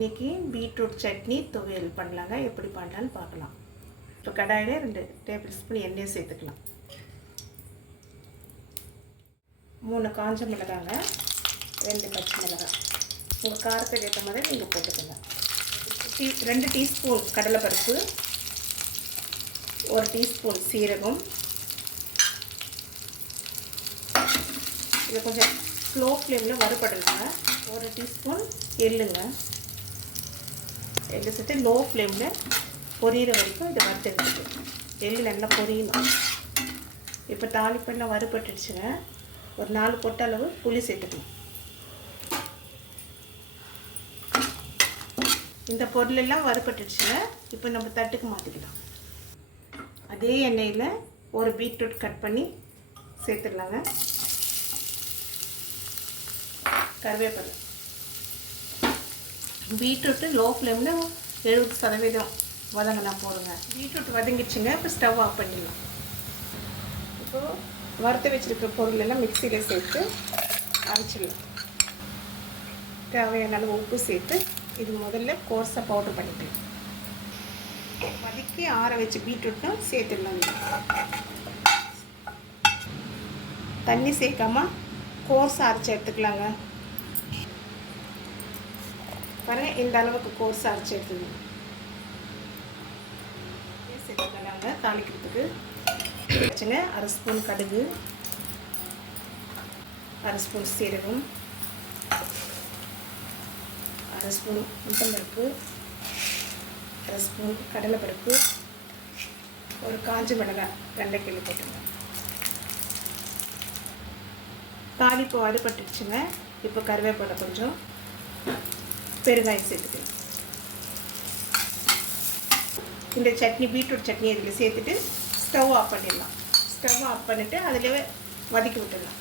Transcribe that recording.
இன்றைக்கி பீட்ரூட் சட்னி துவையல் பண்ணலாங்க. எப்படி பண்ணலான்னு பார்க்கலாம். இப்போ கடாயில் 2 டேபிள் ஸ்பூன் எண்ணெயை சேர்த்துக்கலாம். 3 காஞ்ச மிளகாங்க, 2 பச்சை மிளகாய். உங்கள் காரத்துக்கு ஏற்ற மாதிரி நீங்கள் போட்டுக்கோங்க. 2 டீஸ்பூன் கடலைப்பருப்பு, 1 டீஸ்பூன் சீரகம். இதை கொஞ்சம் ஸ்லோ ஃப்ளேமில் வறுபடலுங்க. 1 டீஸ்பூன் எள்ளுங்க. எள்ளு சேர்த்து லோ ஃப்ளேமில் பொரியிற வரைக்கும் இதை வறுத்து எடுத்துக்கணும். எள்ளு நல்லா பொரியணும். இப்போ தாளிப்பெல்லாம் வறுபட்டுடுச்சுங்க. ஒரு 4 பொட்டு அளவு புளி சேர்த்துக்கணும். இந்த பொருளெல்லாம் வறுபட்டுடுச்சுங்க. இப்போ நம்ம தட்டுக்கு மாற்றிக்கலாம். அதே எண்ணெயில் ஒரு பீட்ரூட் கட் பண்ணி சேர்த்துடலாங்க. கருவேப்பிலை. பீட்ரூட்டு லோ ஃப்ளேமில் 70% வதங்கினா போடுங்க. பீட்ரூட் வதங்கிடுச்சுங்க. இப்போ ஸ்டவ் ஆஃப் பண்ணிடலாம். இப்போது வறுத்து வச்சுருக்கிற பொருள் எல்லாம் மிக்சியில் சேர்த்து அரைச்சிடலாம். தேவையான அளவு உப்பு சேர்த்து இது முதல்ல கோர்ஸாக பவுடர் பண்ணிக்கலாம். வதக்கி ஆற வச்சு பீட்ரூட்டும் சேர்த்துடலாம். தண்ணி சேர்க்காம கோர்ஸாக அரைச்சி எடுத்துக்கலாங்க. பாருங்கள், இந்த அளவுக்கு கோர்ஸாக அரைச்சி எடுத்துக்கணும். சேர்த்துக்கலாங்க. தாளிக்கிறதுக்கு வச்சுங்க. 1/2 ஸ்பூன் கடுகு, 1/2 ஸ்பூன் சீரகம், 1/2 ஸ்பூன் உளுத்தம்பருப்பு, 1/2 ஸ்பூன் கடலைப்பருப்பு, ஒரு காஞ்ச மிளகாய் 2 கிலோ போட்டுங்க. தாளிப்பு வறுபட்டுடுச்சுங்க. இப்போ கருவேப்பிலை கொஞ்சம், பெருங்காயம் சேர்த்துக்கலாம். இந்த சட்னி பீட்ரூட் சட்னி இதில் சேர்த்துட்டு ஸ்டவ் ஆஃப் பண்ணிடலாம். ஸ்டவ் ஆஃப் பண்ணிவிட்டு அதில் வதக்கி விட்டுடலாம்.